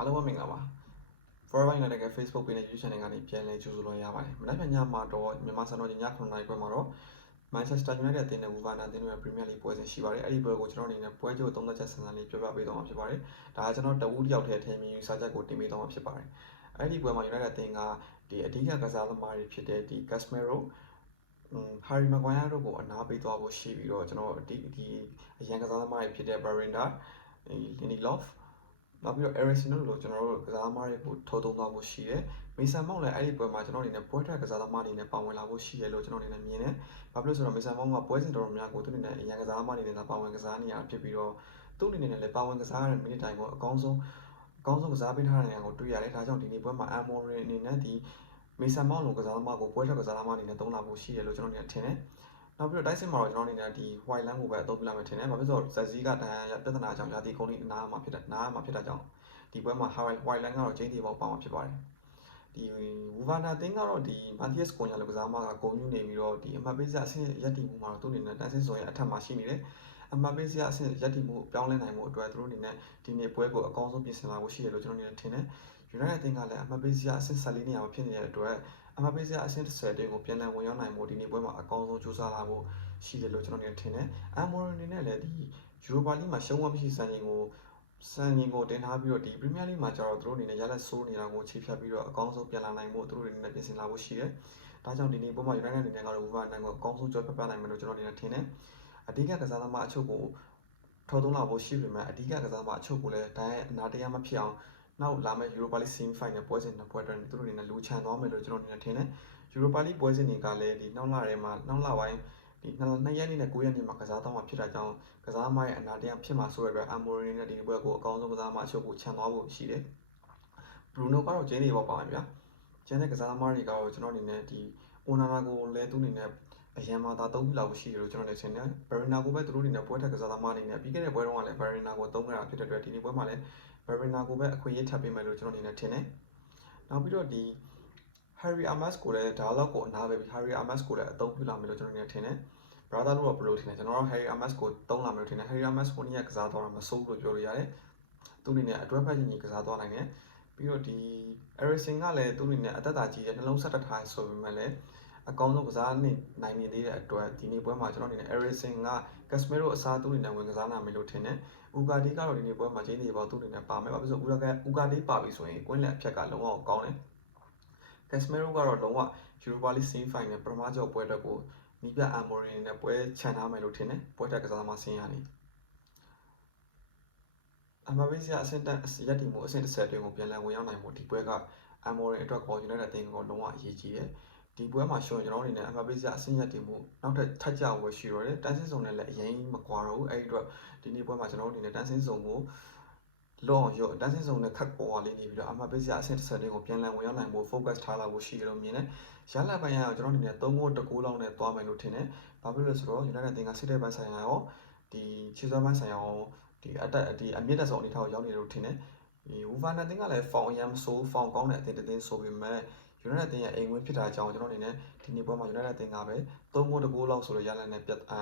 အားလုံးပဲမင်္ဂလာပါ Forever United က Facebook page နဲ့ YouTube channel ကနေပြန်လည်ကြိုဆိုလို့ရပါတယ်မနက်ဖြန်ညမှာတော့မြန်မာစံတော်ချိန်ည9:00နာရီခွဲမှာတော့ Manchester United အသင်းနဲ့ Wolverhampton အသင်းတို့ရဲ့ Premier League ပွဲစဉ်ရှိပါတယ်အဲ့ဒီပွဲကိုကျွန်တော်အနေနဲ့ပွဲကြိုသုံးသက်ချက်ဆန်းဆန်းလေးပြောပြပေးသွားမှာဖြစ်ပါတယ်ဒါကကျွန်တော်တဝူးတစ်ယောက်တည်းထင်မြင်ယူဆချက်ကိုတင်ပေးသွားမှာဖြစ်ပါတယ်အဲ့ဒီပွဲမှာ United အသင်းကဒီအဓိကကစားသမားတွေဖြစ်တဲ့ဒီ Casemiro Harry Maguire တို့ကိုအနားပေးသွားဖို့ရှိပြီးတော့ကျွန်တော်ဒီအရန်ကစားသမားတွေဖြစ်တဲ့ Baranda Lindelofနောက်ပြီးတော့ Eriksen တို့လိုကျွန်တော်တို့ကစားသမားတွေကိုထိုးသွင်းသွားဖို့ရှိတယ်။မေဆန်မောင်လည်းအဲ့ဒီပွဲမှာကျွန်တော်အနေနဲ့ပွဲထွက်ကစားသမားအနေနဲ့ပါဝင်လာဖို့ရှိတယ်လို့ကျွန်တော်အနေနဲ့မြင်တယ်။ဘာဖြစ်လို့ဆိုတော့မေဆန်မောင်ကပွဲစဉ်တော်တော်များကိုသူအနေနဲ့အရန်ကစားသမားအနေနဲ့ပါဝင်ကစားနေရဖြစ်ပြီးတော့သူ့အနေနဲ့လည်းပါဝင်ကစားရတဲ့မိနစ်တိုင်းကိုအကောင်းဆုံးကစားပေးထားတဲ့နေရာကိုတွေ့ရတယ်။ဒါကြောင့်ဒီနေ့ပွဲမှာ Amorim အနေနဲ့ဒီမေဆန်မောင်လိုကစားသမားကိုပွဲထွက်ကစားသမားအနေနဲ့သုံးလာဖို့ရှိတယ်လို့ကျွန်တော်အနေနဲ့ထင်တယ်။နောက်ပြီးတော့တိုက်စစ်မှာတော့ကျွန်တော်အနေနဲ့ဒီ white line ကိုပဲအသုံးပြုလာမယ်ထင်တယ်။ဘာဖြစ်လို့ဆိုတော့ဇက်ဇီကဒဏ်ရာပြဿနာကြောင့်ရာသီကုန်လေးနားမှာဖြစ်တာကြောင့်ဒီပွဲမှာ white line ကတော့ကျင်းတီပေါက်ပါမှာဖြစ်ပါတယ်ဒီ Wolverhampton အသင်းကတော့ဒီ Matthias Cunha လိုကစားသမားကဂုဏ်ယူနေပြီးတော့ဒီအမှတ်ပေးစရာအဆင့်ရပ်တည်မှုမှာတော့သူ့အနေနဲ့တန်းစင်းစုံရဲ့အထက်မှာရှိနေတယ်အမှတ်ပေးစရာအဆင့်ရပ်တည်မှုပြောင်းလဲနိုင်မှုအတွက်သူတို့အနေနဲ့ဒီနေ့ပွဲကိုအကောင်းဆုံးပြင်ဆင်လာဖို့ရှိတယ်လို့ကျွန်တော်အနေနဲ့ထင်တယ် United အသင်းကလည်းအမှတ်ပေးစရာအဆင့်14နေရာမှာဖြစ်နေတဲ့အတွက်အမှတ်ပေးစရာအဆင့်10တင်းကိုပြန်လည်ဝင်ရောက်နိုင်မှုဒီနေ့ပွဲမှာအကောင်းဆုံးကြိုးစားလာဖို့ရှိတယ်လို့ကျွန်တော်အနေနဲ့ထင်တယ် Amorim အနေနဲ့လည်းဒီ Europa League မှာရှုံးဝမရှိစံချိန်ကိုတင်ထားပြီးတော့ဒီ Premier League မှာကျတော့သူတို့အနေနဲ့ရလက်ဆိုးနေတာကိုခြေဖြတ်ပြီးတော့အကောင်းဆုံးပြန်လာနိုင်ဖို့သူတို့အနေနဲ့ပြင်ဆင်လာဖို့ရှိတယ်။ဒါကြောင့်ဒီနေ့ပွဲမှာ United အနေနဲ့ကတော့ Wolverhampton ကိုအကောင်းဆုံးကြော်ပြနိုင်မယ်လို့ကျွန်တော်အနေနဲ့ထင်တယ်။အဓိကကစားသမားအချို့ကိုထော်သွင်းလာဖို့ရှိပေမဲ့အဓိကကစားသမားအချို့ကိုလည်းဒါရဲ့အနာတရားမဖြစ်အောင်နောက်လာမယ့် Europa League Semi Final ပွဲစဉ်နှစ်ပွဲတွင်သူတို့အနေနဲ့လူချန်သွားမယ်လို့ကျွန်တော်အနေနဲ့ထင်တယ်။ Europa League ပွဲစဉ်တွေကလည်းဒီနောက်လပိုင်းဒီ2ရက်နေ့နဲ့9ရက်နေ့မှာကစားတော့မှာဖြစ်တာကြောင့်ကစားသမားရဲ့အနာတရားဖြစ်မှာဆိုတဲ့အတွက် Amorim နဲ့ဒီပွဲကိုအကောင်းဆုံးကစားသမားအချို့ကိုချန်သွားဖို့ရှိတယ်။ Bruno ကတော့ကျင်းနေပေါ့ပါဗျာ။ကျန်တဲ့ကစားသမားတွေကတော့ကျွန်တော်အနေနဲ့ဒီ Onana ကိုလည်းသူ့အနေနဲ့အရန်မှာသာသုံးပြလာဖို့ရှိတယ်လို့ကျွန်တော်လည်းထင်တယ်။ Baranda ကိုပဲသူတို့အနေနဲ့ပွဲထက်ကစားသမားအနေနဲ့ပြီးခဲ့တဲ့ပွဲတုန်းကလည်း Baranda ကိုသုံးခဲ့တာဖြစ်တဲ့အတွက်ဒီနေ့ပွဲမှာလည်း Baranda ကိုပဲအခွင့်အရေးထပ်ပေးမယ်လို့ကျွန်တော်အနေနဲ့ထင်တယ်။နောက်ပြီးတော့ဒီ Harry Amas ကိုလည်းဒါလောက်ကိုအနားပဲပြီး Harry Amas ကိုလည်းအသုံးပြုလာမယ်လို့ကျွန်တော်အနေနဲ့ထင်တယ်။ brother တို့ကဘယ်လိုထင်လဲကျွန်တော်တို့ Harry Amas ကိုသုံးလာမယ်လို့ထင်တယ် Harry Amas ကိုနေ့ကကစားသွားတာမစိုးလို့ပြောလို့ရတယ်။သူ့အနေနဲ့အတွဲဖက်ကြီးကစားသွားနိုင်တယ်။ပြီးတော့ဒီ Eriksen ကလည်းသူ့အနေနဲ့အသက်တာကြီးတဲ့နှလုံးဆက်တက်ထားဆိုပေမဲ့လည်းအကောင်းဆုံးကစားနိုင်နေသေးတဲ့အတွက်ဒီနေ့ပွဲမှာကျွန်တော်အနေနဲ့ Eriksen က Casemiro အစားသူ့အနေနဲ့ဝင်ကစားနိုင်မယ်လို့ထင်တယ်။ Ugarte ကတော့ဒီနေ့ပွဲမှာကျင်းနေပေါ့သူ့အနေနဲ့ပါမယ်။ဘာဖြစ်လို့ Ugarte ပါပြီဆိုရင်ကွင်းလက်အဖြက်ကလုံးဝကောင်းတယ်။ Casemiro ကတော့လုံးဝ Europa League Semi Final ပထမကြော့ပွဲအတွက်ကိုနီးပြ Amorim နဲ့ပွဲချန်ထားမယ်လို့ထင်တယ်။ပွဲတက်ကစားသမားဆင်းရနေအမှတ်ပေးစရာအဆင့်ရပ်တည်မှုအဆင့်10တွင်ကိုပြန်လည်ဝင်ရောက်နိုင်မှုဒီပွဲက Amorim အတွက်ကော United အသင်းကိုလုံးဝအရေးကြီးတယ်။ဒီပွဲမှာရှုံးကျွန်တော်အနေနဲ့အမှတ်ပေးစရာအဆင့်ရပ်တည်မှုနောက်ထပ်ကြဝယ်ရှိတော့တယ်။တန်းစင်းစုံနဲ့လည်းအရင်မကွာတော့ဘူး။အဲ့ဒီအတွက်ဒီနေ့ပွဲမှာကျွန်တော်အနေနဲ့တန်းစင်းစုံကိုလောအောင်ရောတန်းစင်းစုံနဲ့ခက်ပေါ်လေးနေပြီးတော့အမှတ်ပေးစရာအဆင့်10တွင်ကိုပြန်လည်ဝင်ရောက်နိုင်ဖို့ focus ထားလာဖို့ရှိတယ်လို့မြင်တယ်။ရလပိုင်းရအောင်ကျွန်တော်အနေနဲ့3ဂိုး1ဂိုးလောက်နဲ့သွားမယ်လို့ထင်တယ်။ဘာဖြစ်လို့လဲဆိုတော့ United အသင်းကစစ်တဲ့ပိုင်းဆိုင်ရာရောဒီခြေစွမ်းပိုင်းဆိုင်ရာရောဒီအမြင့်တက်ဆုံးအနေထားကိုရောက်နေလို့ထင်တယ်။ဒီ Wolverhampton အသင်းကလည်း foul အရမ်းမဆိုး foul ကောင်းတဲ့အသင်းဆိုပေမဲ့ United အသင်းရဲ့အိမ်ဝင်းဖြစ်တာကြောင့်ကျွန်တော်အနေနဲ့ဒီနေ့ပွဲမှာ United အသင်းကပဲ3ဂိုး1ဂိုးလောက်ဆိုလို့ရလနဲ့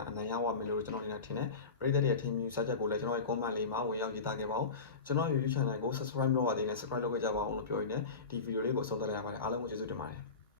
အနိုင်ရပါမယ်လို့ကျွန်တော်အနေနဲ့ထင်တယ်။ပရိသတ်တွေရဲ့ထင်မြင်စချက်ကိုလည်းကျွန်တော်ရဲ့ comment လေးမှာဝင်ရောက်ရေးသားခဲ့ပါဦး။ကျွန်တော် YouTube channel ကို subscribe လုပ်ပါသေးတယ် subscribe လုပ်ခဲ့ကြပါဦးလို့ပြောရင်းနဲ့ဒီဗီဒီယိုလေးကိုအဆုံးသတ်လိုက်ရပါတယ်အားလုံးကိုကျေးဇူးတင်ပါတယ်။